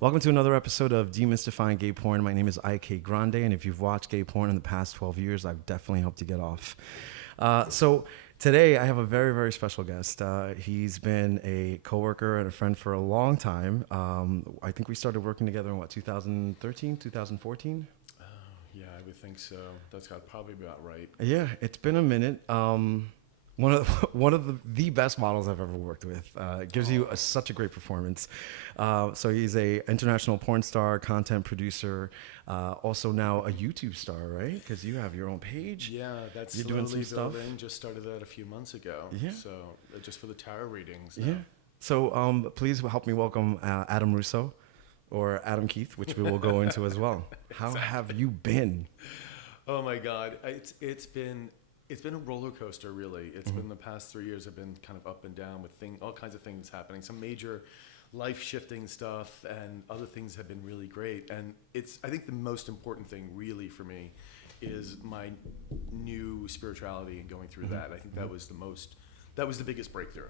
Welcome to another episode of Demystifying Gay Porn. My name is IK Grande, and if you've watched gay porn in the past 12 years, I've definitely helped you get off. So today I have a very, very special guest. He's been a coworker and a friend for a long time. I think we started working together in, 2013, 2014? Yeah, I would think so. That's got probably about right. Yeah, it's been a minute. One of the best models I've ever worked with. Gives you such a great performance. So he's a international porn star, content producer, also now a YouTube star, right? Because you have your own page. Yeah, that's You're slowly doing some stuff. building. Just started that a few months ago. Yeah. So just for the tarot readings. Yeah. So please help me welcome Adam Russo, or Adam Keith, which we will go into as well. How have you been? Oh my God, it's been a roller coaster, really. It's been the past 3 years have been kind of up and down with all kinds of things happening. Some major life-shifting stuff, and other things have been really great. And I think the most important thing, really, for me, is my new spirituality and going through that. I think that was the biggest breakthrough.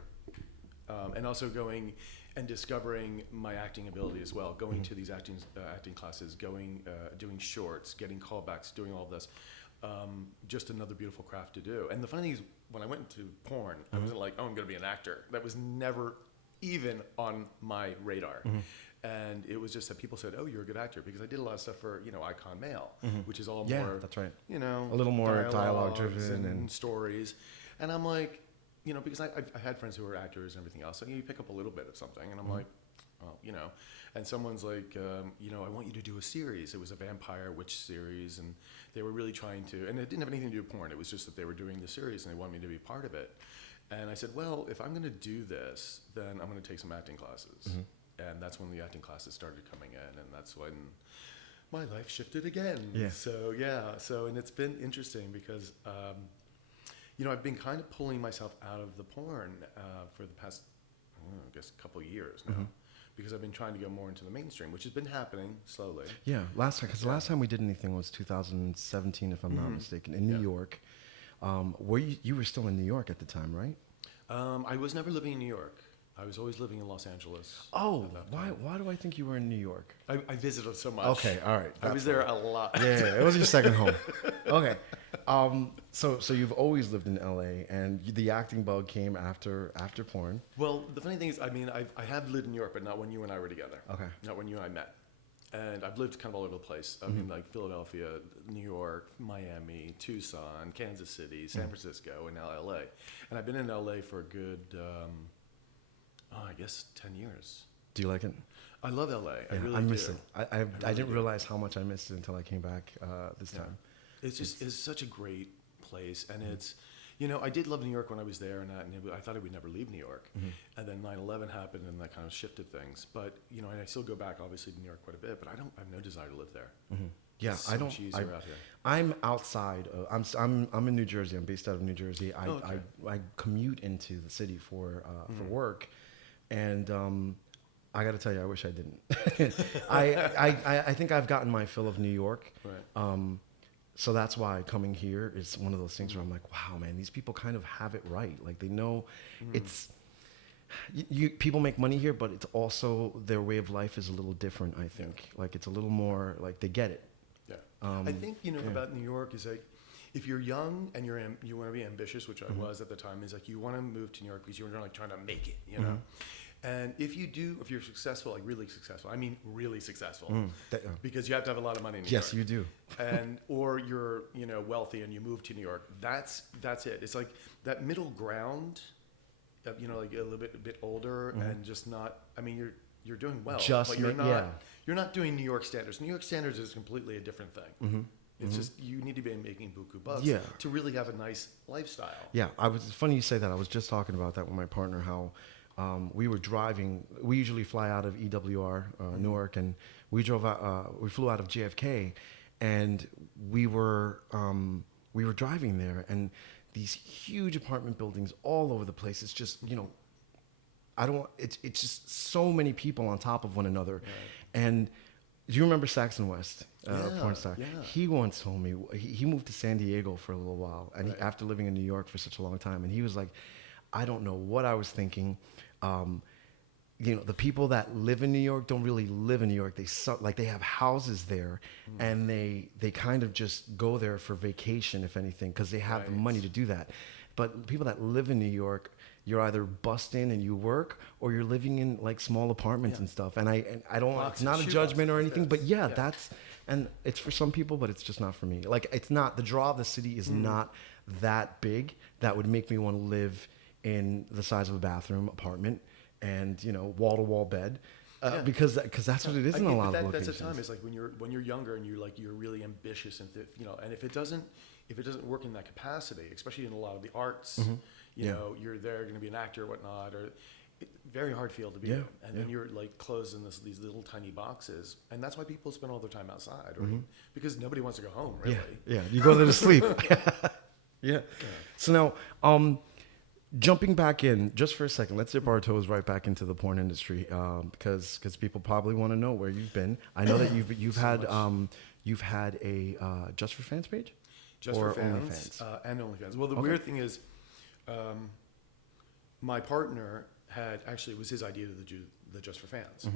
And also going and discovering my acting ability as well. Going to these acting classes, doing shorts, getting callbacks, doing all of this. Just another beautiful craft to do. And the funny thing is, when I went into porn, I wasn't like, oh, I'm going to be an actor. That was never even on my radar. And it was just that people said, oh, you're a good actor, because I did a lot of stuff for, Icon Mail, which is all more, that's right. a little more dialogue driven and stories. And I'm like, because I had friends who were actors and everything else, so you pick up a little bit of something, and I'm like, well, and someone's like, I want you to do a series. It was a vampire witch series, and they were really trying to, and it didn't have anything to do with porn. It was just that they were doing the series, and they wanted me to be part of it. And I said, well, if I'm going to do this, then I'm going to take some acting classes. And that's when the acting classes started coming in, and that's when my life shifted again. Yeah. And it's been interesting because, I've been kind of pulling myself out of the porn for the past, I guess, couple of years now. Because I've been trying to go more into the mainstream, which has been happening slowly. Yeah, last time we did anything was 2017, if I'm not mistaken, in New York. You were still in New York at the time, right? I was never living in New York. I was always living in Los Angeles. Oh, why do I think you were in New York? I visited so much. Okay, all right. I was there a lot. Yeah, it was your second home. Okay. So you've always lived in LA, and the acting bug came after porn. Well, the funny thing is, I have lived in New York, but not when you and I were together. Okay. Not when you and I met. And I've lived kind of all over the place. I mean, like Philadelphia, New York, Miami, Tucson, Kansas City, San Francisco, and now LA. And I've been in LA for a good, I guess 10 years. Do you like it? I love LA. I really I miss do. it. I didn't realize how much I missed it until I came back this time. It's such a great place, and it's, I did love New York when I was there, and I thought I would never leave New York. And then 9/11 happened, and that kind of shifted things. But and I still go back, obviously, to New York quite a bit. But I have no desire to live there. Yeah, it's so much easier out here. I'm outside. I'm in New Jersey. I'm based out of New Jersey. I commute into the city for work, and I got to tell you, I wish I didn't. I think I've gotten my fill of New York. Right. So that's why coming here is one of those things where I'm like, wow, man, these people kind of have it right. Like they know it's, people make money here, but it's also their way of life is a little different, I think. Like it's a little more, like they get it. Yeah. I think, about New York is like, if you're young and you want to be ambitious, which I was at the time, is like you want to move to New York because you're like trying to make it, know? And if you're successful, like really successful, I mean really successful, because you have to have a lot of money in New York. Yes, you do. Or you're, wealthy and you move to New York. That's it. It's like that middle ground, like a little bit older and just not, I mean, you're doing well, but you're not doing New York standards. New York standards is completely a different thing. It's just, you need to be making buku bucks to really have a nice lifestyle. Yeah, it's funny you say that. I was just talking about that with my partner, how we were driving. We usually fly out of EWR, Newark, and we flew out of JFK, and we were driving there, and these huge apartment buildings all over the place. It's just, it's just so many people on top of one another. Right. And do you remember Saxon West, porn star? Yeah. He once told me, he moved to San Diego for a little while, and after living in New York for such a long time, and he was like, I don't know what I was thinking. the people that live in New York don't really live in New York. They have houses there, and they kind of just go there for vacation, if anything, because they have the money to do that. But people that live in New York, you're either bust in and you work, or you're living in like small apartments and stuff. And I don't. It's not a judgment or anything, but that's, and it's for some people, but it's just not for me. Like, it's not, the draw of the city is not that big that would make me want to live in the size of a bathroom apartment and wall to wall bed, because that's what it is in a lot of locations. That's the time. It's like when you're younger and you're really ambitious and and if it doesn't work in that capacity, especially in a lot of the arts, you're there going to be an actor or whatnot, or very hard field to be in, and then you're like closed in these little tiny boxes, and that's why people spend all their time outside, right? Because nobody wants to go home, really. Yeah, you go there to sleep. Yeah. So now, jumping back in just for a second, let's dip our toes right back into the porn industry, because people probably want to know where you've been. I know that you've had a Just for Fans page, Just for Fans, and OnlyFans. Well, the weird thing is, my partner it was his idea to do the Just for Fans,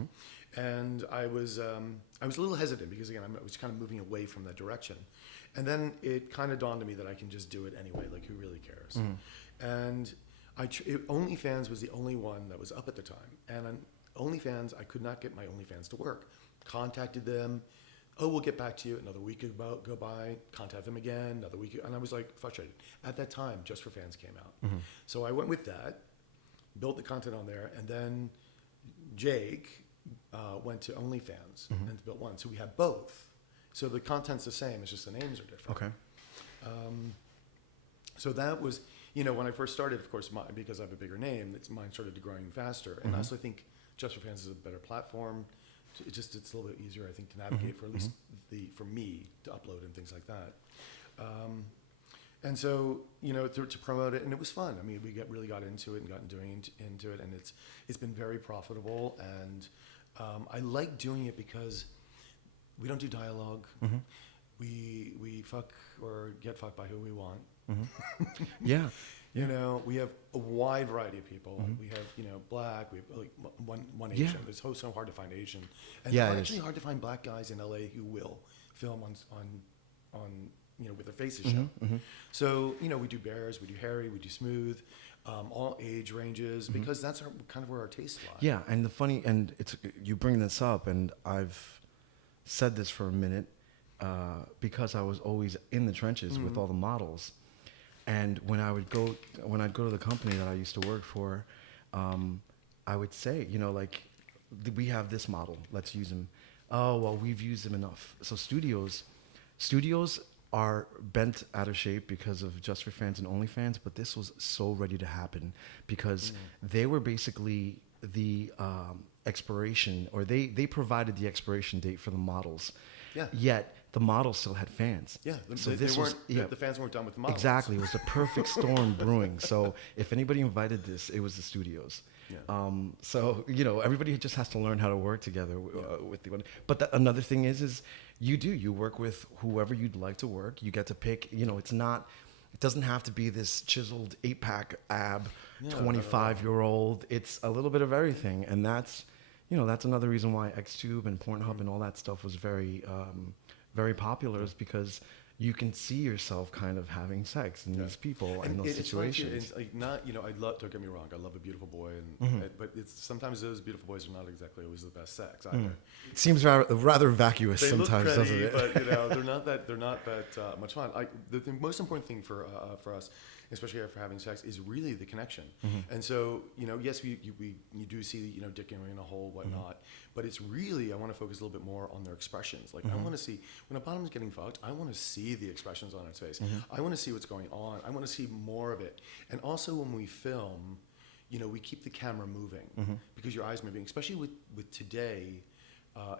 and I was a little hesitant because again I was kind of moving away from that direction, and then it kind of dawned on me that I can just do it anyway. Like, who really cares? And OnlyFans was the only one that was up at the time. And on OnlyFans, I could not get my OnlyFans to work. Contacted them. Oh, we'll get back to you. Another week go by. Contact them again. Another week. And I was like frustrated. At that time, Just for Fans came out. So I went with that, built the content on there. And then Jake went to OnlyFans and built one. So we have both. So the content's the same. It's just the names are different. Okay. So that was... when I first started, of course, because I have a bigger name, mine started growing faster. And I also think Just for Fans is a better platform. It's a little bit easier, I think, to navigate for at least for me to upload and things like that. And so, to promote it, and it was fun. I mean, we really got into it and got into it, and it's been very profitable. And I like doing it because we don't do dialogue. We fuck or get fucked by who we want. Yeah. We have a wide variety of people. We have, black. We have like one Asian. Yeah. It's so hard to find Asian, and Yeah, it's actually hard to find black guys in LA who will film on with their faces shown. So we do bears, we do hairy, we do smooth, all age ranges, because that's kind of where our taste lies. Yeah, and it's you bring this up, and I've said this for a minute, because I was always in the trenches with all the models. And when I'd go to the company that I used to work for, I would say, we have this model, let's use him. Oh, well, we've used him enough. So studios are bent out of shape because of Just for Fans and OnlyFans, but this was so ready to happen because they were basically the expiration, or they provided the expiration date for the models. Yeah. Yet the models still had fans. Yeah. So the fans weren't done with the models. Exactly. It was a perfect storm brewing. So if anybody invited this, it was the studios. Yeah. So everybody just has to learn how to work together with the one. But another thing is you work with whoever you'd like to work. You get to pick. It doesn't have to be this chiseled 8-pack ab 25-year-old. It's a little bit of everything, and that's another reason why XTube and Pornhub and all that stuff was very, very popular, is because you can see yourself kind of having sex in these people and those situations. It's like don't get me wrong, I love a beautiful boy, but sometimes those beautiful boys are not exactly always the best sex either. It seems rather vacuous they sometimes, look pretty, doesn't it? But they're not that much fun. The most important thing for us, especially after having sex, is really the connection. And so, yes, you do see, dick in a hole, whatnot, but it's really, I want to focus a little bit more on their expressions. Like, I want to see, when a bottom is getting fucked, I want to see the expressions on its face. I want to see what's going on. I want to see more of it. And also when we film, we keep the camera moving because your eyes moving, especially with today.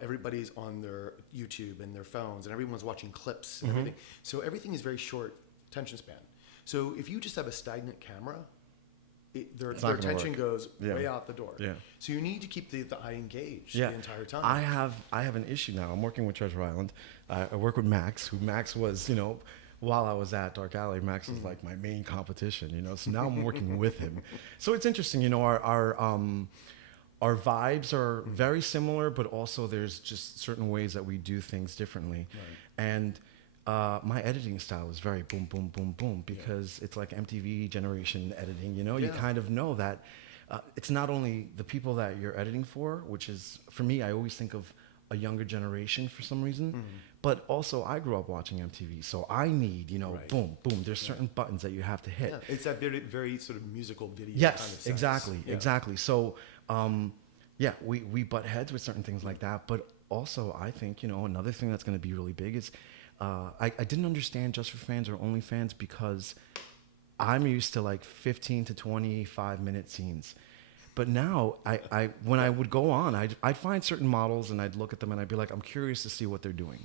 Everybody's on their YouTube and their phones, and everyone's watching clips and everything. So everything is very short attention span. So if you just have a stagnant camera, their attention goes way out the door. Yeah. So you need to keep the eye engaged the entire time. I have an issue now. I'm working with Treasure Island. I work with Max, who Max was, while I was at Dark Alley, Max was like my main competition, So now I'm working with him. So it's interesting, our vibes are very similar, but also there's just certain ways that we do things differently. Right. And my editing style is very boom, boom, boom, boom, because it's like MTV generation editing. You know, you kind of know that it's not only the people that you're editing for, which is, for me, I always think of a younger generation for some reason, but also I grew up watching MTV, so I need, you know, boom, boom. There's certain buttons that you have to hit. Yeah, it's that very, very sort of musical video Yes, kind of sense. exactly. So, yeah, we butt heads with certain things like that, but also I think, you know, another thing that's going to be really big is I didn't understand Just for Fans or OnlyFans because I'm used to like 15 to 25 minute scenes. But now, when I would go on, I'd find certain models and I'd look at them and I'd be like, I'm curious to see what they're doing.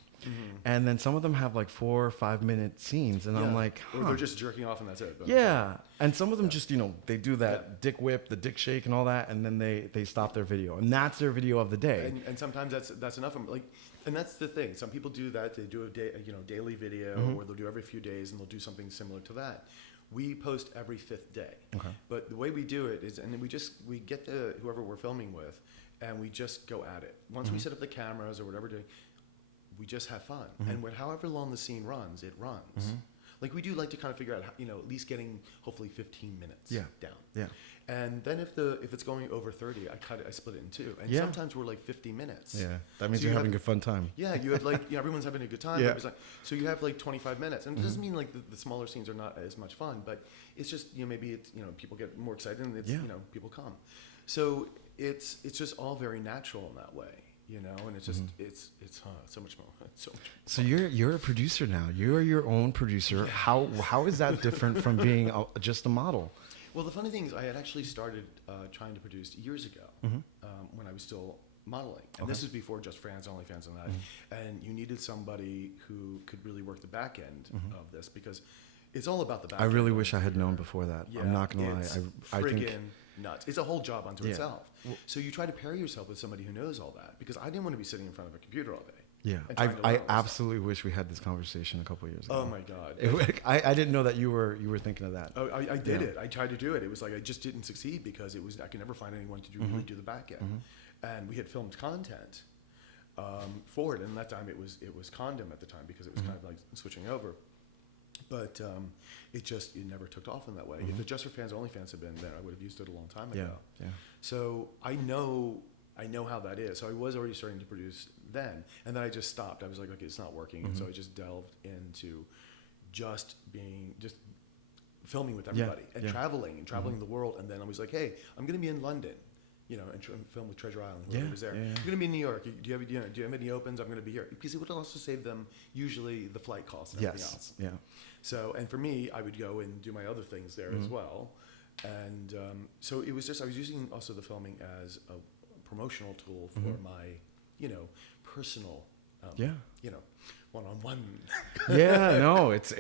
And then some of them have like 4 or 5 minute scenes, and I'm like, or they're just jerking off and that's it. But and some of them just, you know, they do that dick whip, the dick shake and all that, and then they stop their video. And that's their video of the day. And sometimes that's enough. Like, and that's the thing. Some people do that. They do a day, you know, daily video, or they'll do every few days and they'll do something similar to that. We post every 5th day. Okay. But the way we do it is, and then we get the whoever we're filming with, and we just go at it. Once we set up the cameras or whatever, we just have fun. And however long the scene runs, it runs. Like, we do like to kind of figure out, how, you know, at least getting hopefully 15 minutes down. Yeah. And then if it's going over 30, I split it in 2. And sometimes we're like 50 minutes. Yeah. That means you're having a fun time. Yeah, you have like, everyone's having a good time. Yeah. Like, so you have like 25 minutes. And it doesn't mean like the smaller scenes are not as much fun, but it's just, you know, maybe it's, you know, people get more excited and it's, you know, people come. So it's just all very natural in that way. You know, and it's just it's so much more. So much more. So you're a producer now. You are your own producer. Yeah. How is that different from being just a model? Well, the funny thing is, I had actually started trying to produce years ago when I was still modeling, and this is before Just Fans, OnlyFans, and that. And you needed somebody who could really work the back end of this because it's all about the back. I really wish I had known before that. Yeah, I'm not gonna lie. I think nuts. It's a whole job unto itself. So you try to pair yourself with somebody who knows all that, because I didn't want to be sitting in front of a computer all day. Yeah, I absolutely wish we had this conversation a couple of years ago. Oh my God! I didn't know that you were thinking of that. Oh, I did it. I tried to do it. It was like I just didn't succeed because I could never find anyone to really do the back end. And we had filmed content for it, and that time it was Condom at the time because it was kind of like switching over. But it never took off in that way. If the Just for Fans, OnlyFans had been there, I would have used it a long time ago. Yeah. So I know how that is. So I was already starting to produce then, and then I just stopped. I was like, okay, it's not working, and so I just delved into just filming with everybody and traveling the world. And then I was like, hey, I'm going to be in London, you know, and film with Treasure Island. Whoever was there. You're going to be in New York. Do you have any opens? I'm going to be here because it would also save them usually the flight costs and everything else. Yeah. So, and for me, I would go and do my other things there as well. And so it was just, I was using also the filming as a promotional tool for my, you know, personal, you know, one-on-one. Yeah, no, it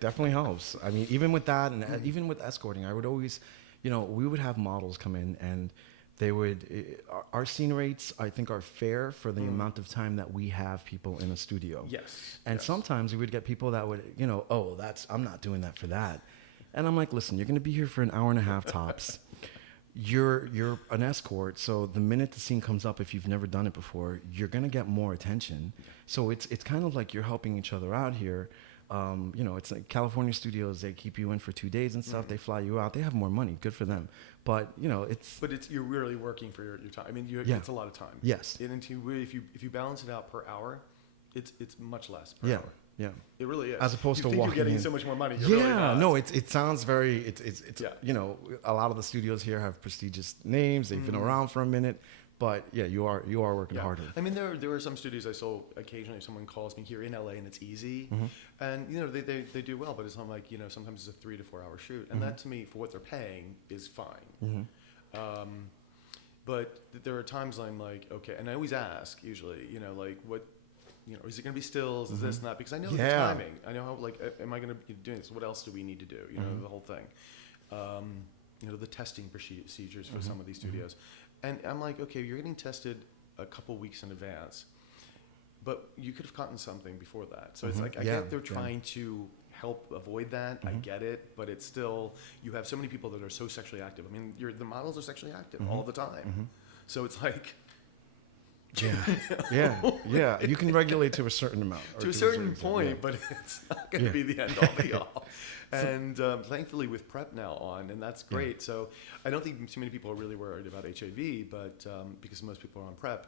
definitely helps. I mean, even with that and even with escorting, I would always, you know, we would have models come in and they would, our scene rates, I think, are fair for the amount of time that we have people in a studio. Yes. And sometimes we would get people that would, you know, I'm not doing that for that. And I'm like, listen, you're going to be here for an hour and a half tops. You're an escort, so the minute the scene comes up, if you've never done it before, you're going to get more attention. So it's kind of like you're helping each other out here. You know, it's like California studios, they keep you in for 2 days and stuff. They fly you out. They have more money. Good for them. But, you know, you're really working for your time. I mean, it's a lot of time. Yes. And if you balance it out per hour, it's much less per hour. Yeah. It really is. As opposed to walking you're getting in. So much more money. You're really not. No, it sounds very, it's you know, a lot of the studios here have prestigious names. They've been around for a minute. But yeah, you are working harder. I mean, there are some studios I saw occasionally. Someone calls me here in LA and it's easy, and you know they do well. But it's not like, you know, sometimes it's a 3 to 4 hour shoot, and that to me for what they're paying is fine. But there are times I'm like, okay, and I always ask usually, you know, like what, you know, is it going to be stills? Is this and that? Because I know the timing. I know how, like, am I going to be doing this? What else do we need to do? You know, the whole thing. You know, the testing procedures for some of these studios. And I'm like, okay, you're getting tested a couple weeks in advance, but you could have gotten something before that. So it's like, I get they're trying to help avoid that. I get it, but it's still, you have so many people that are so sexually active. I mean, the models are sexually active all the time. So it's like, yeah. You can regulate to a certain amount. Or to a certain extent, point, yeah. but it's not going to be the end all be all. And thankfully with PrEP now on, and that's great. So I don't think too many people are really worried about HIV, but because most people are on PrEP,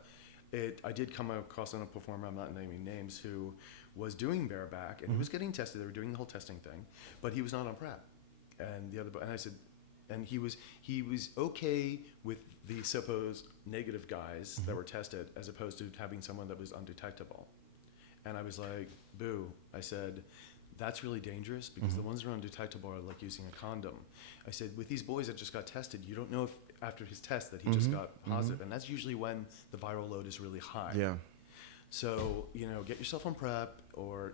I did come across on a performer, I'm not naming names, who was doing bareback and he was getting tested. They were doing the whole testing thing, but he was not on PrEP. And I said, and he was okay with the supposed negative guys that were tested as opposed to having someone that was undetectable. And I was like, boo. I said, that's really dangerous because the ones that are undetectable are like using a condom. I said, with these boys that just got tested, you don't know if after his test that he just got positive. And that's usually when the viral load is really high. Yeah. So, get yourself on PrEP or,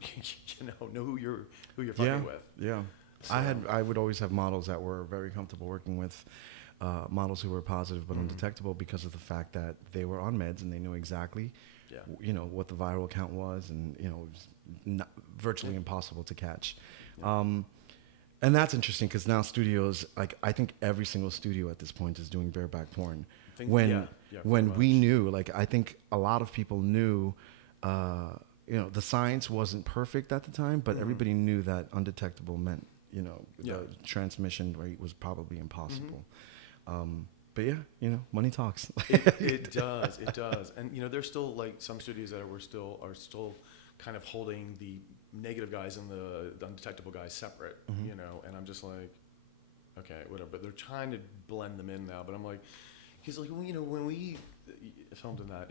know who you're fucking with. Yeah. So. I would always have models that were very comfortable working with models who were positive but undetectable because of the fact that they were on meds and they knew exactly, what the viral count was, and it was virtually impossible to catch. Yeah. And that's interesting because now studios, like I think every single studio at this point is doing bareback porn. When we knew, like I think a lot of people knew, the science wasn't perfect at the time, but everybody knew that undetectable meant, the transmission rate was probably impossible. But money talks. It does. And there's still like some studios that are still kind of holding the negative guys and the undetectable guys separate, and I'm just like, okay, whatever. But they're trying to blend them in now. But I'm like, because like when we filmed in that,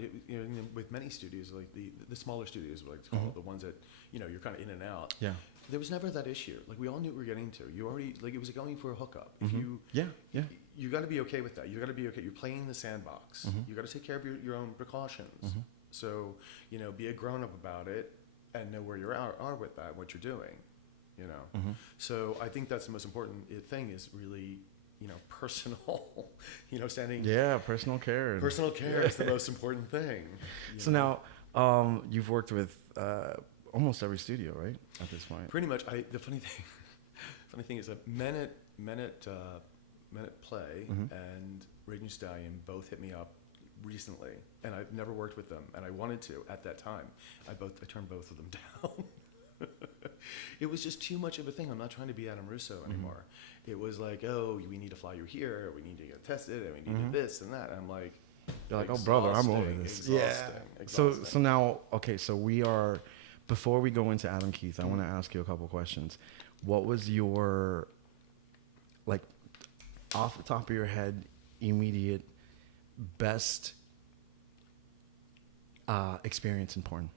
with many studios, like the smaller studios, like it's called, the ones that you're kind of in and out. Yeah. There was never that issue. Like we all knew what we were getting to. You already it was going for a hookup. If you got to be okay with that. You got to be okay. You're playing in the sandbox. You got to take care of your own precautions. So be a grown up about it and know where you are with that, what you're doing. So I think that's the most important thing is really personal. Standing. Yeah, personal care. Personal care is the most important thing. So now you've worked with. Almost every studio, right? At this point, pretty much. The funny thing is that Men at Play and Raging Stallion both hit me up recently, and I've never worked with them, and I wanted to at that time. I turned both of them down. It was just too much of a thing. I'm not trying to be Adam Russo anymore. It was like, oh, we need to fly you here, we need to get tested, and we need this and that. And I'm like, you're like, oh, brother, I'm over this. Exhausting. So now, okay, so we are. Before we go into Adam Keith, I want to ask you a couple questions. What was your, like, off the top of your head, immediate best experience in porn?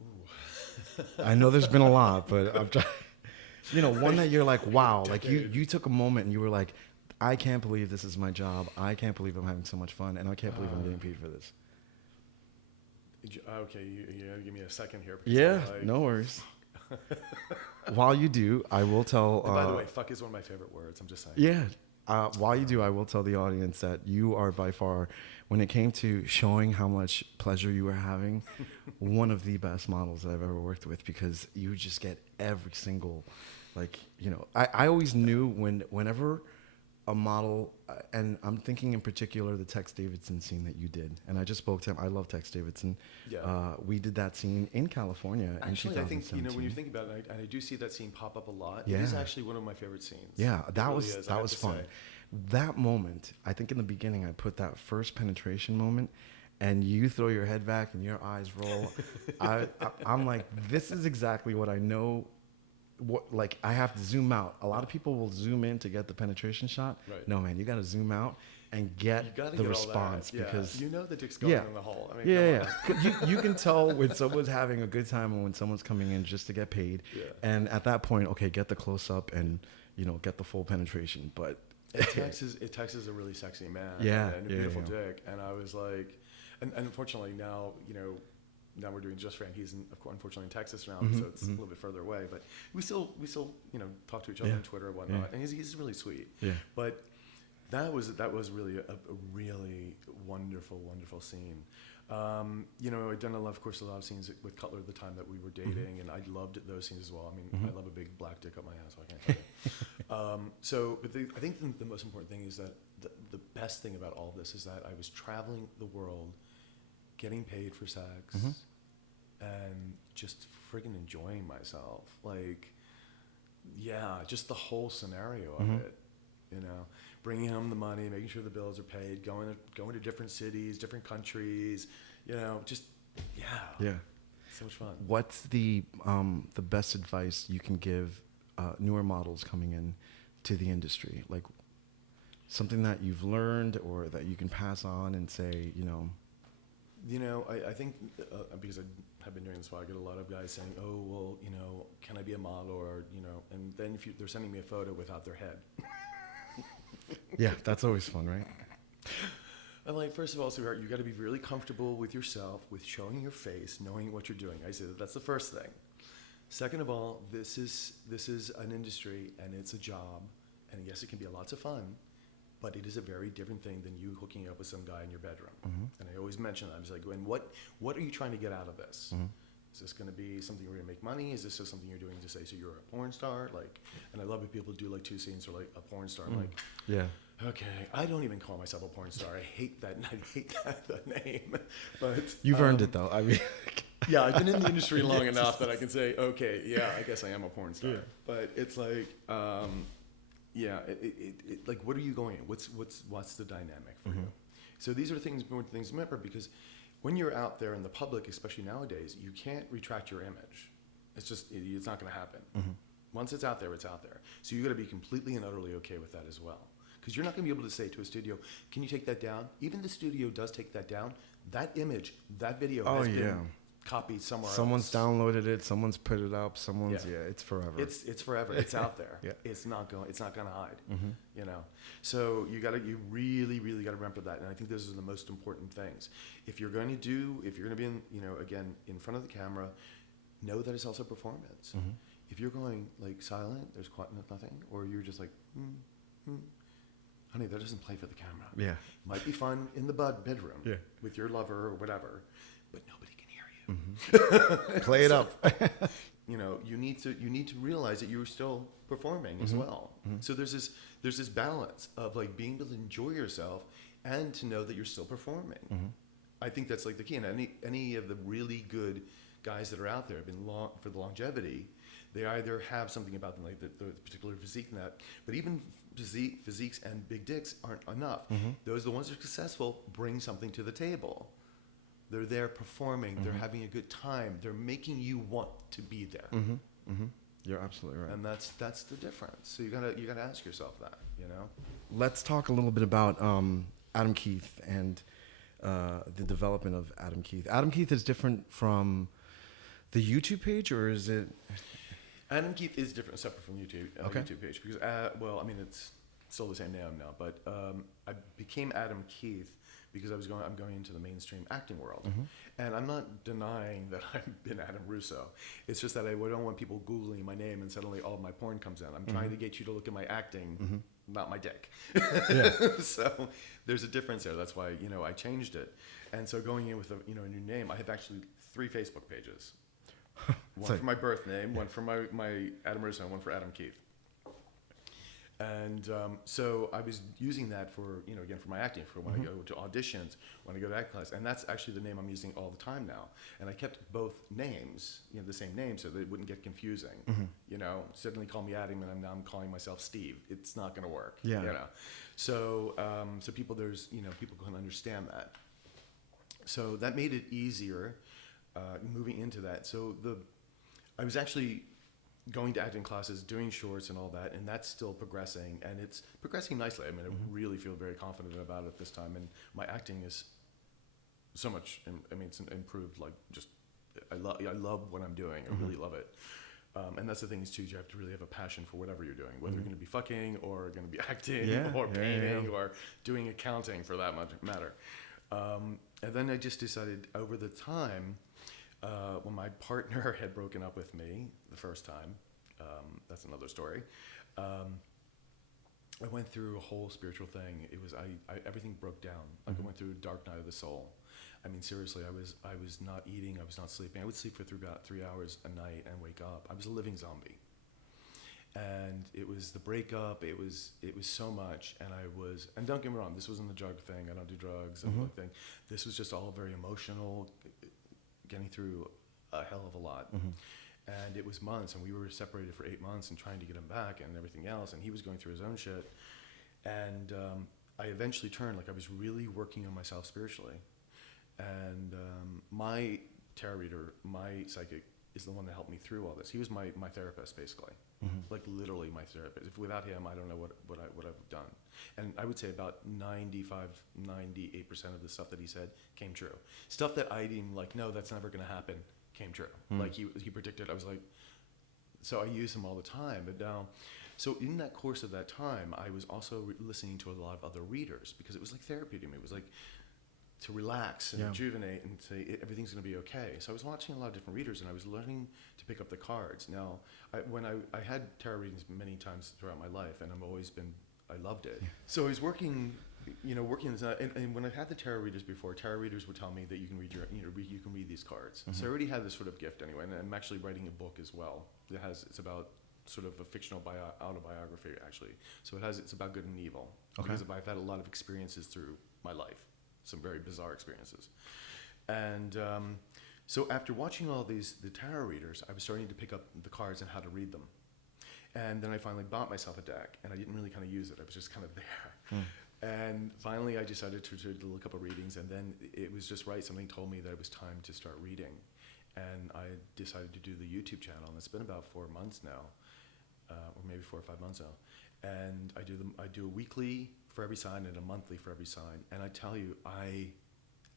Ooh. I know there's been a lot, but I'm trying. One that you're like, wow, like you took a moment and you were like, I can't believe this is my job. I can't believe I'm having so much fun, and I can't believe I'm getting paid for this. Okay, you give me a second here. Yeah, no worries. While you do, I will tell... by the way, fuck is one of my favorite words, I'm just saying. Yeah, while you do, I will tell the audience that you are by far, when it came to showing how much pleasure you were having, one of the best models that I've ever worked with, because you just get every single, I always knew whenever a model, and I'm thinking in particular the Tex Davidson scene that you did, and I just spoke to him. I love Tex Davidson. Yeah. We did that scene in California. Actually, I think when you think about it, I do see that scene pop up a lot. Yeah. It is actually one of my favorite scenes. Yeah, that was fun. That moment, I think in the beginning, I put that first penetration moment, and you throw your head back and your eyes roll. I'm like, this is exactly what I know. I have to zoom out. A lot of people will zoom in to get the penetration shot. Right. No, man, you got to zoom out and get the response because the dick's going in the hole. I mean, you can tell when someone's having a good time and when someone's coming in just to get paid. Yeah. And at that point, okay, get the close up and get the full penetration. But Tex is a really sexy man. Yeah, and a beautiful dick. And I was like, and unfortunately now now we're doing Just Frank. He's unfortunately in Texas now, so it's a little bit further away. But we still talk to each other on Twitter and whatnot, and he's really sweet. Yeah. But that was really a really wonderful scene. I'd done of course a lot of scenes with Cutler at the time that we were dating, and I loved those scenes as well. I mean, I love a big black dick up my ass, so I can't tell you. But I think the most important thing is that the best thing about all of this is that I was traveling the world, getting paid for sex, and just friggin' enjoying myself. Like, yeah, just the whole scenario of it, you know, bringing home the money, making sure the bills are paid, going to different cities, different countries, you know, just, yeah. So much fun. What's the best advice you can give newer models coming in to the industry? Like something that you've learned or that you can pass on and say, you know. You know, I think because I have been doing this while, I get a lot of guys saying, oh, well, you know, can I be a model? Or, you know, and then they're sending me a photo without their head. Yeah, that's always fun, right? I'm like, first of all, sweetheart, you got to be really comfortable with yourself, with showing your face, knowing what you're doing. I say that's the first thing. Second of all, this is an industry and it's a job, and yes, it can be lots of fun, but it is a very different thing than you hooking up with some guy in your bedroom. And I always mention that. I was like, and what are you trying to get out of this? Is this going to be something you're going to make money? Is this just something you're doing to say, so you're a porn star? Like, and I love when people do like 2 scenes or like a porn star. I'm like, yeah. Okay, I don't even call myself a porn star. I hate that name. But You've earned it though. I mean, yeah, I've been in the industry long enough that I can say, okay, yeah, I guess I am a porn star. Yeah. But it's like, yeah, like, what are you going in? What's the dynamic for you? So these are important things to remember, because when you're out there in the public, especially nowadays, you can't retract your image. It's not going to happen. Once it's out there, it's out there. So you got to be completely and utterly okay with that as well. Because you're not going to be able to say to a studio, can you take that down? Even the studio does take that down. That image, that video has been copied somewhere else. Someone's downloaded it. Someone's put it up. It's forever. It's forever. It's out there. It's not going to hide. You know. So you really, really got to remember that. And I think those are the most important things. If you're going to be in, you know, again, in front of the camera, know that it's also performance. If you're going like silent, there's quite nothing, or you're just like, honey, that doesn't play for the camera. Yeah. Might be fun in the bedroom with your lover or whatever, but nobody can hear you. Play it up. You know, you need to realize that you're still performing as well. So there's this balance of like being able to enjoy yourself and to know that you're still performing. I think that's like the key. And any of the really good guys that are out there have been for the longevity. They either have something about them, like the particular physique and that, but even physiques and big dicks aren't enough. The ones that are successful bring something to the table. They're there performing. They're having a good time. They're making you want to be there. You're absolutely right. And that's the difference. So you gotta ask yourself that. You know. Let's talk a little bit about Adam Keith and the development of Adam Keith. Adam Keith is different from the YouTube page, or is it? Adam Keith is different, separate from YouTube page, because well, I mean, it's still the same name now, but I became Adam Keith because I'm going into the mainstream acting world, and I'm not denying that I've been Adam Russo. It's just that I don't want people Googling my name and suddenly all of my porn comes in. I'm trying to get you to look at my acting, not my dick. So there's a difference there. That's why I changed it, and so going in with a new name, I have actually 3 Facebook pages. One for my birth name, one for my Adam Russo, and one for Adam Keith. And so I was using that for, again, for my acting, for when I go to auditions, when I go to acting class. And that's actually the name I'm using all the time now. And I kept both names, the same name, so that it wouldn't get confusing. Suddenly call me Adam, and I'm calling myself Steve. It's not going to work. So so people people can understand that. So that made it easier. Moving into that, so I was actually going to acting classes, doing shorts and all that, and that's still progressing, and it's progressing nicely. I mean, I really feel very confident about it this time, and my acting is so much. I mean, it's improved. Like, just I love what I'm doing. I really love it. And that's the thing is too. You have to really have a passion for whatever you're doing, whether you're going to be fucking or going to be acting or painting or doing accounting for that matter. And then I just decided over the time. When my partner had broken up with me the first time, that's another story. I went through a whole spiritual thing. It was everything broke down. Like I went through a dark night of the soul. I mean, seriously, I was not eating. I was not sleeping. I would sleep for about 3 hours a night and wake up. I was a living zombie. and it was the breakup. It was so much, and don't get me wrong, this wasn't the drug thing. I don't do drugs and thing. This was just all very emotional, getting through a hell of a lot. And it was months, and we were separated for 8 months and trying to get him back and everything else, and he was going through his own shit. And I eventually turned, like I was really working on myself spiritually. And my tarot reader, my psychic, is the one that helped me through all this. He was my therapist, basically. Like literally my therapist. If without him, I don't know what I would have done. And I would say about 98% of the stuff that he said came true. Stuff that I deemed like, no, that's never going to happen, came true. Like he predicted. I was like, so I use him all the time. But now, so in that course of that time, I was also listening to a lot of other readers, because it was like therapy to me. It was like to relax and rejuvenate and say everything's going to be okay. So I was watching a lot of different readers, and I was learning to pick up the cards. Now, when I had tarot readings many times throughout my life, and I loved it. So I was working and when I had the tarot readers before, tarot readers would tell me that you can read you can read these cards. So I already had this sort of gift anyway, and I'm actually writing a book as well. It's about sort of a fictional autobiography, actually. So it's about good and evil. Okay. Because I've had a lot of experiences through my life. Some very bizarre experiences. And so after watching all the tarot readers, I was starting to pick up the cards and how to read them. And then I finally bought myself a deck, and I didn't really kind of use it. I was just kind of there. And finally I decided to look up readings, and then it was just right. Something told me that it was time to start reading. And I decided to do the YouTube channel, and it's been about 4 months now, or maybe 4 or 5 months now. And I do a weekly for every sign and a monthly for every sign. And I tell you, I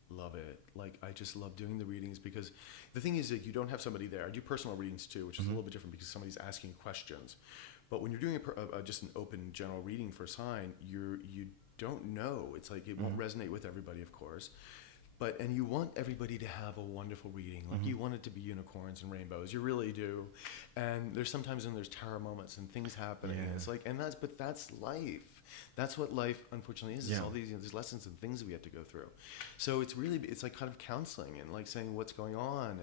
love it. Like, I just love doing the readings, because the thing is that you don't have somebody there. I do personal readings too, which is a little bit different, because somebody's asking questions. But when you're doing just an open general reading for a sign, you don't know. It's like it won't resonate with everybody, of course. And you want everybody to have a wonderful reading. Like you want it to be unicorns and rainbows. You really do. And there's sometimes when there's terror moments and things happening. And it's like, but that's life. That's what life, unfortunately, is. It's all these lessons and things that we have to go through. So it's like kind of counseling, and like saying what's going on,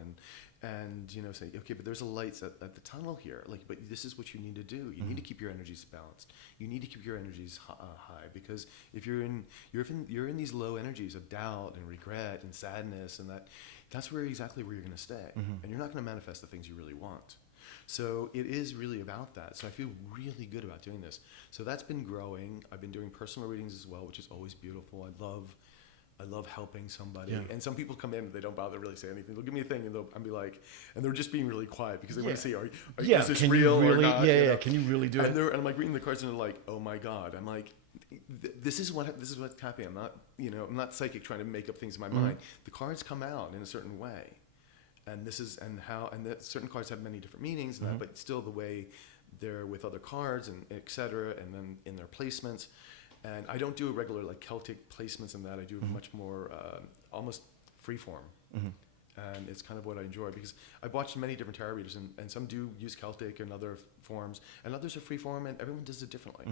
and say, okay, but there's a light at the tunnel here. Like, but this is what you need to do. You need to keep your energies balanced. You need to keep your energies high, because if you're in these low energies of doubt and regret and sadness, and that's exactly where you're going to stay, and you're not going to manifest the things you really want. So it is really about that. So I feel really good about doing this. So that's been growing. I've been doing personal readings as well, which is always beautiful. I love helping somebody. And some people come in and they don't bother really say anything. They'll give me a thing, and I'll be like, and they're just being really quiet, because they want to see, is this real or not? Can you really do it? And I'm like reading the cards, and they're like, oh my God. I'm like, this is what's happening. I'm not psychic trying to make up things in my mind. The cards come out in a certain way. And that certain cards have many different meanings, and but still the way they're with other cards and et cetera, and then in their placements. And I don't do a regular like Celtic placements in that. I do much more almost free form. And it's kind of what I enjoy, because I've watched many different tarot readers, and some do use Celtic and other forms, and others are free form, and everyone does it differently.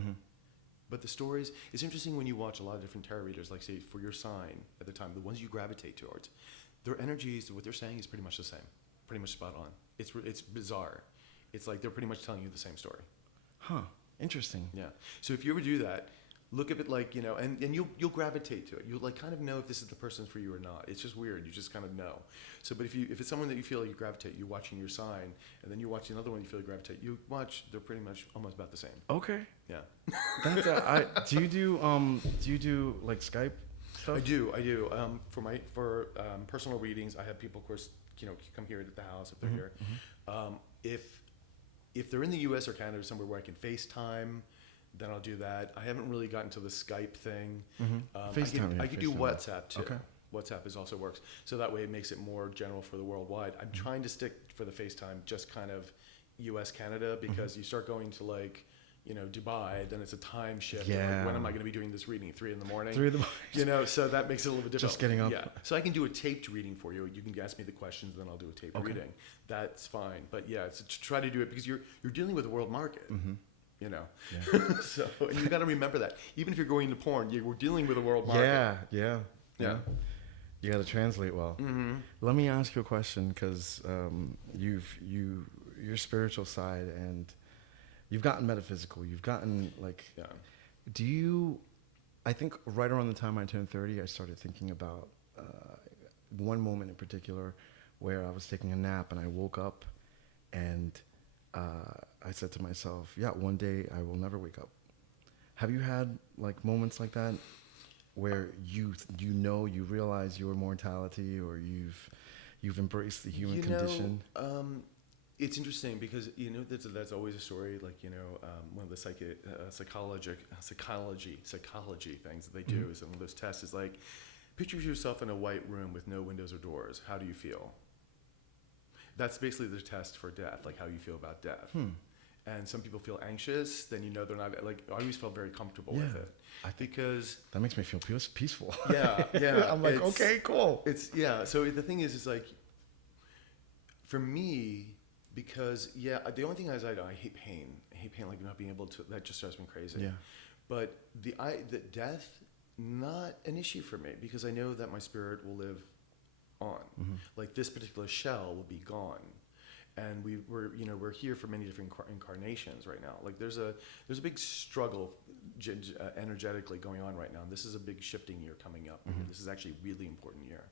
But the stories, it's interesting when you watch a lot of different tarot readers, like say for your sign at the time, the ones you gravitate towards, their energies, what they're saying is pretty much the same, pretty much spot on. It's bizarre. It's like they're pretty much telling you the same story. Huh. Interesting. Yeah. So if you ever do that, look at it like, and you'll gravitate to it. You'll like kind of know if this is the person for you or not. It's just weird. You just kind of know. So, but if it's someone that you feel like you gravitate, you're watching your sign, and then you watch another one you feel you gravitate. You watch, they're pretty much almost about the same. Okay. Yeah. Do you do like Skype stuff? I do. For personal readings, I have people, of course, come here at the house if they're here. If they're in the U.S. or Canada or somewhere where I can FaceTime, then I'll do that. I haven't really gotten to the Skype thing. FaceTime. I could do WhatsApp too. Okay. WhatsApp also works. So that way it makes it more general for the worldwide. I'm trying to stick for the FaceTime just kind of U.S. Canada, because you start going to like Dubai, then it's a time shift. Yeah. Like, when am I going to be doing this reading? 3 a.m. 3 a.m. So that makes it a little bit difficult. Just getting up. Yeah. So I can do a taped reading for you. You can ask me the questions, then I'll do a taped reading. That's fine. But yeah, it's to try to do it, because you're dealing with the world market. So, and you got to remember that even if you're going into porn, we're dealing with a world market. Yeah. You got to translate well. Let me ask you a question, because your spiritual side, and you've gotten metaphysical. You've gotten like, Yeah. do you? I think right around the time I turned 30, I started thinking about one moment in particular where I was taking a nap and I woke up and I said to myself, yeah, one day I will never wake up. Have you had like moments like that where you realize your mortality, or you've embraced the human condition? It's interesting because that's always a story. Like one of the psychology things that they do is one of those tests is like, picture yourself in a white room with no windows or doors. How do you feel? That's basically the test for death, like how you feel about death. And some people feel anxious, then they're not, like, I always felt very comfortable with it. Because that makes me feel peaceful. Yeah, yeah. I'm like, okay, cool. So the thing is like, for me, because the only thing is I hate pain. I hate pain, like not being able to, that just drives me crazy. Yeah. But the death, not an issue for me, because I know that my spirit will live on. Like this particular shell will be gone. And we're here for many different incarnations right now. Like there's a big struggle energetically going on right now. And this is a big shifting year coming up. This is actually a really important year.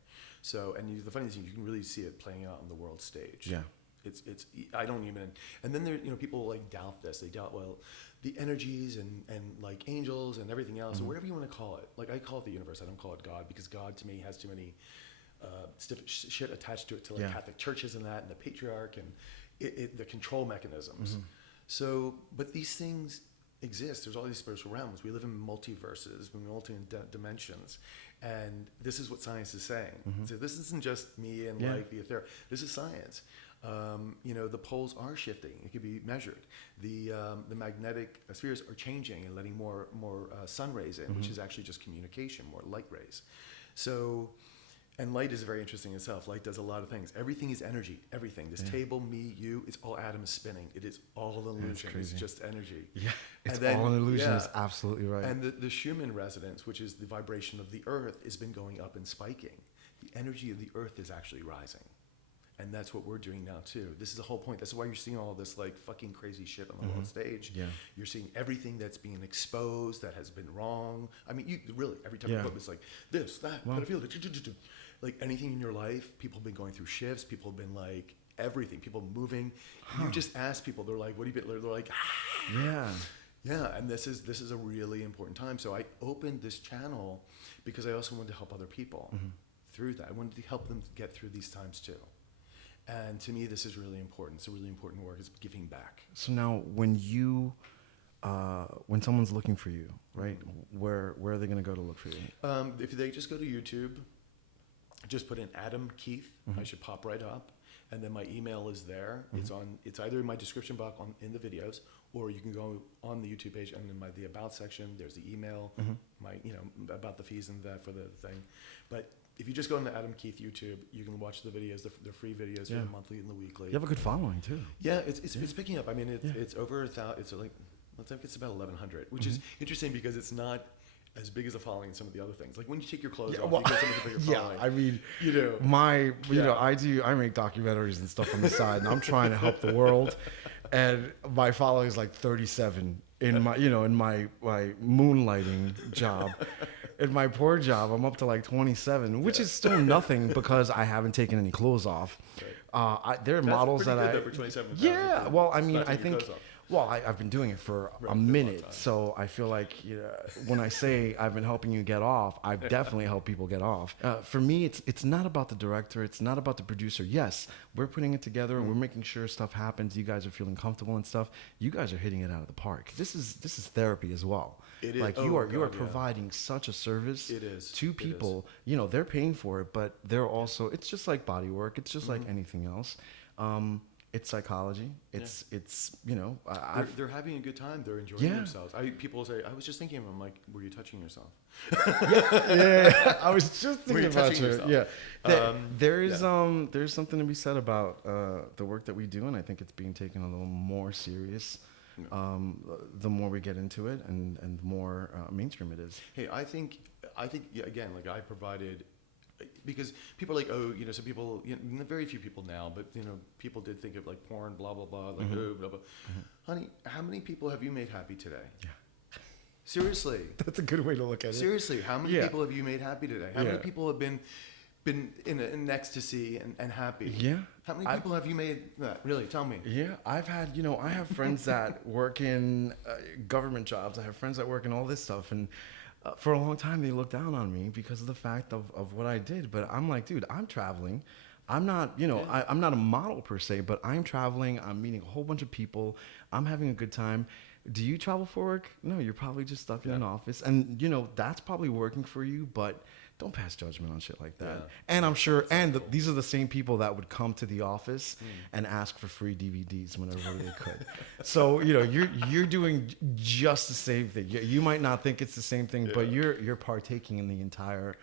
So, and the funny thing, you can really see it playing out on the world stage. Yeah. It's I don't even, and then there, people like doubt this. They doubt, well, the energies and like angels and everything else, or whatever you want to call it. Like I call it the universe. I don't call it God, because God to me has too many stiff shit attached to it, to like Catholic churches and that, and the patriarch and the control mechanisms. So, but these things exist. There's all these spiritual realms. We live in multiverses, dimensions, and this is what science is saying. So this isn't just me and like the ether. This is science. The poles are shifting. It can be measured. The magnetic spheres are changing and letting more sun rays in, which is actually just communication, more light rays. So. And light is very interesting itself. Light does a lot of things. Everything is energy. Everything. This table, me, you, it's all atoms spinning. It is all an illusion. It's just energy. Yeah, it's all an illusion. It's absolutely right. And the Schumann resonance, which is the vibration of the earth, has been going up and spiking. The energy of the earth is actually rising. And that's what we're doing now too. This is the whole point. That's why you're seeing all this like fucking crazy shit on the world stage. Yeah. You're seeing everything that's being exposed that has been wrong. I mean, you really, every time you look, it's like this, that, pedophilia, like anything in your life. People have been going through shifts. People have been like everything. People moving. You just ask people. They're like, "What do you?" They're like, "Ah." Yeah. And this is a really important time. So I opened this channel because I also wanted to help other people through that. I wanted to help them get through these times too. And to me, this is really important. It's a really important work. It's giving back. So now, when someone's looking for you, right? Where are they going to go to look for you? If they just go to YouTube, just put in Adam Keith. I should pop right up, and then my email is there. It's either in my description box in the videos, or you can go on the YouTube page and in the about section. There's the email, my about the fees and that for the thing. But if you just go on the Adam Keith YouTube, you can watch the videos. The free videos for the monthly and the weekly. You have a good following too. Yeah, it's picking up. I mean, it's over 1,000. It's like it's about 1,100, which is interesting because it's not as big as a following in some of the other things. Like when you take your clothes off, you get some of the bigger following. I mean, you do. I make documentaries and stuff on the side, and I'm trying to help the world, and my following is like 37 in my moonlighting job. In my poor job, I'm up to like 27, which is still nothing because I haven't taken any clothes off. There are models that I. For 27, well, I mean, I think. Well, I've been doing it for a minute, so I feel like when I say I've been helping you get off, I've definitely helped people get off. For me, it's not about the director, it's not about the producer. Yes, we're putting it together and we're making sure stuff happens. You guys are feeling comfortable and stuff. You guys are hitting it out of the park. This is therapy as well. It is. Like you are providing such a service to people. They're paying for it, but they're also. It's just like body work. It's just like anything else. It's psychology. It's they're having a good time. They're enjoying themselves. People say, I was just thinking of them. I'm like, were you touching yourself? I was just thinking about you. Yeah. There's something to be said about the work that we do, and I think it's being taken a little more serious. The more we get into it, and the more mainstream it is. Hey, I think again, like I provided because people are like, oh, some people, very few people now, but people did think of like porn, blah blah blah, like oh, blah blah. Honey, how many people have you made happy today? Yeah. Seriously. That's a good way to look at it. Seriously, how many people have you made happy today? How many people have been in ecstasy and happy? Yeah. How many people have you made that? Really, tell me. Yeah, I've had, I have friends that work in government jobs. I have friends that work in all this stuff. And for a long time, they looked down on me because of the fact of what I did. But I'm like, dude, I'm traveling. I'm not, I'm not a model per se, but I'm traveling. I'm meeting a whole bunch of people. I'm having a good time. Do you travel for work? No, you're probably just stuck in an office. And, that's probably working for you, but don't pass judgment on shit like that. Yeah. And I'm sure, these are the same people that would come to the office and ask for free DVDs whenever they could. So, you're doing just the same thing. You might not think it's the same thing, but you're partaking in the entire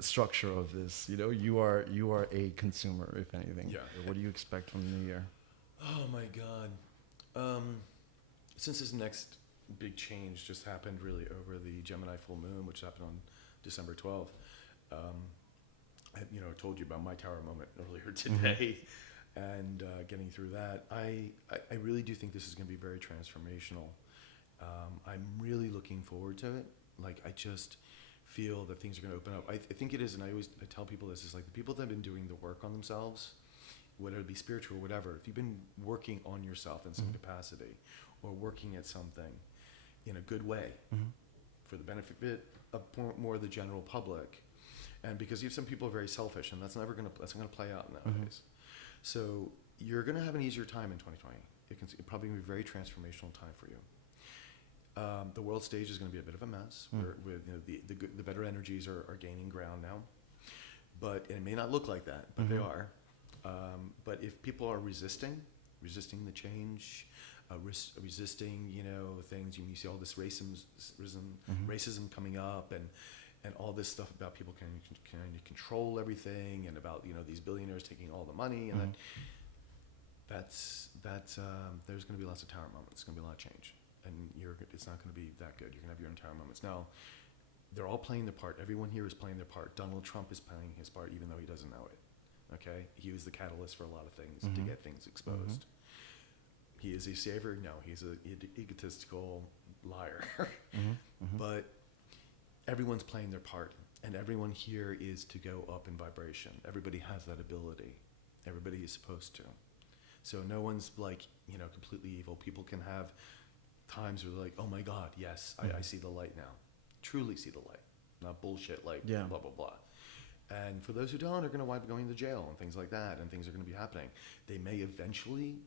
structure of this. You are a consumer, if anything. Yeah. What do you expect from the new year? Oh my God. Since this next big change just happened really over the Gemini full moon, which happened on December 12th, I told you about my tower moment earlier today, and getting through that, I really do think this is going to be very transformational. I'm really looking forward to it. Like, I just feel that things are going to open up. I think it is, and I tell people this, is like the people that have been doing the work on themselves, whether it be spiritual or whatever, if you've been working on yourself in some capacity, or working at something in a good way for the benefit of more of the general public, and because you have some people are very selfish, and that's not going to play out nowadays. So you're going to have an easier time in 2020. It's probably going to be a very transformational time for you. The world stage is going to be a bit of a mess. The better energies are gaining ground now, but it may not look like that, but they are. But if people are resisting the change, resisting, things. You see all this racism coming up, and all this stuff about people can control everything, and about these billionaires taking all the money, and that's there's going to be lots of tower moments. It's going to be a lot of change, and it's not going to be that good. You're going to have your own tower moments. Now, they're all playing their part. Everyone here is playing their part. Donald Trump is playing his part, even though he doesn't know it. Okay, he was the catalyst for a lot of things to get things exposed. He is a savior? No, he's an egotistical liar. But everyone's playing their part, and everyone here is to go up in vibration. Everybody has that ability. Everybody is supposed to. So no one's like, completely evil. People can have times where they're like, oh my God, yes, I see the light now. Truly see the light. Not bullshit like blah, blah, blah. And for those who don't, are going to wind up going to jail and things like that, and things are going to be happening. They may eventually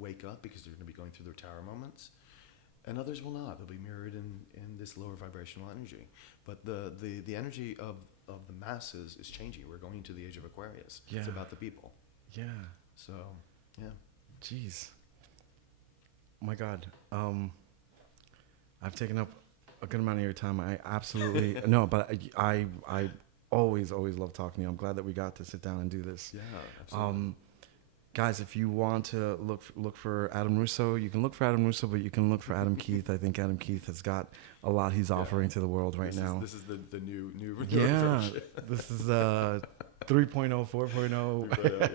wake up because they're going to be going through their tower moments, and others will not. They'll be mirrored in this lower vibrational energy. But the energy of the masses is changing. We're going to the age of Aquarius. Yeah. It's about the people. Yeah. So, yeah. Jeez. Oh my God. I've taken up a good amount of your time. I absolutely no, but I always love talking to you. I'm glad that we got to sit down and do this. Yeah, absolutely. Guys, if you want to look for Adam Russo, you can look for Adam Russo, but you can look for Adam Keith. I think Adam Keith has got a lot he's offering to the world right now. This is the new version. This is 3.0, 4.0.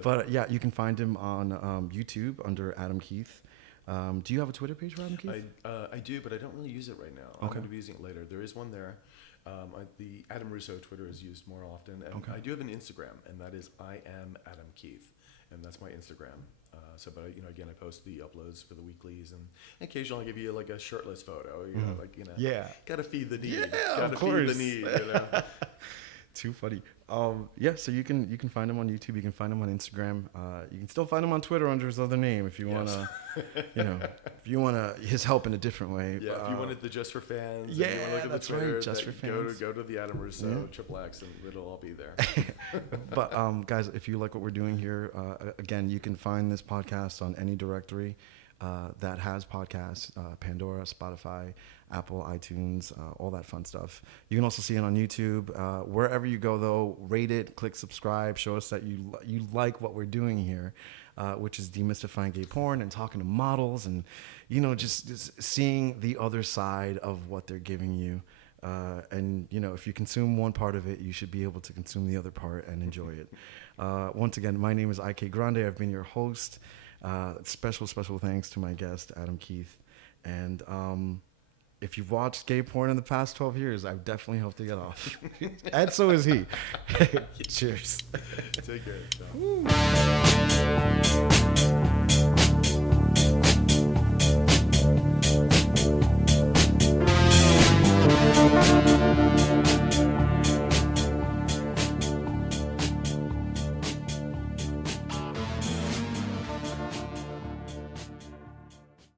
But yeah, you can find him on YouTube under Adam Keith. Do you have a Twitter page for Adam Keith? I do, but I don't really use it right now. I'm going to be using it later. There is one there. The Adam Russo Twitter is used more often. And I do have an Instagram, and that is I am Adam Keith. And that's my Instagram. But again, I post the uploads for the weeklies, and occasionally I'll give you like a shirtless photo. Gotta feed the need. Of course. Feed the need. Too funny. So you can find him on YouTube. You can find him on Instagram. You can still find him on Twitter under his other name if you wanna, if you wanna his help in a different way. Yeah, if you wanted the Just for Fans. Yeah, if you look at that's the Twitter, right. Just for Fans. Go to the Adam Russo XXX, and it'll all be there. But guys, if you like what we're doing here, again, you can find this podcast on any directory that has podcasts: Pandora, Spotify, Apple, iTunes, all that fun stuff. You can also see it on YouTube. Wherever you go, though, rate it, click subscribe, show us that you like what we're doing here, which is demystifying gay porn and talking to models and, just seeing the other side of what they're giving you. And, you know, if you consume one part of it, you should be able to consume the other part and enjoy it. Once again, my name is IK Grande. I've been your host. Special thanks to my guest, Adam Keith. And if you've watched gay porn in the past 12 years, I've definitely helped to get off. And so is he. Cheers. Take care.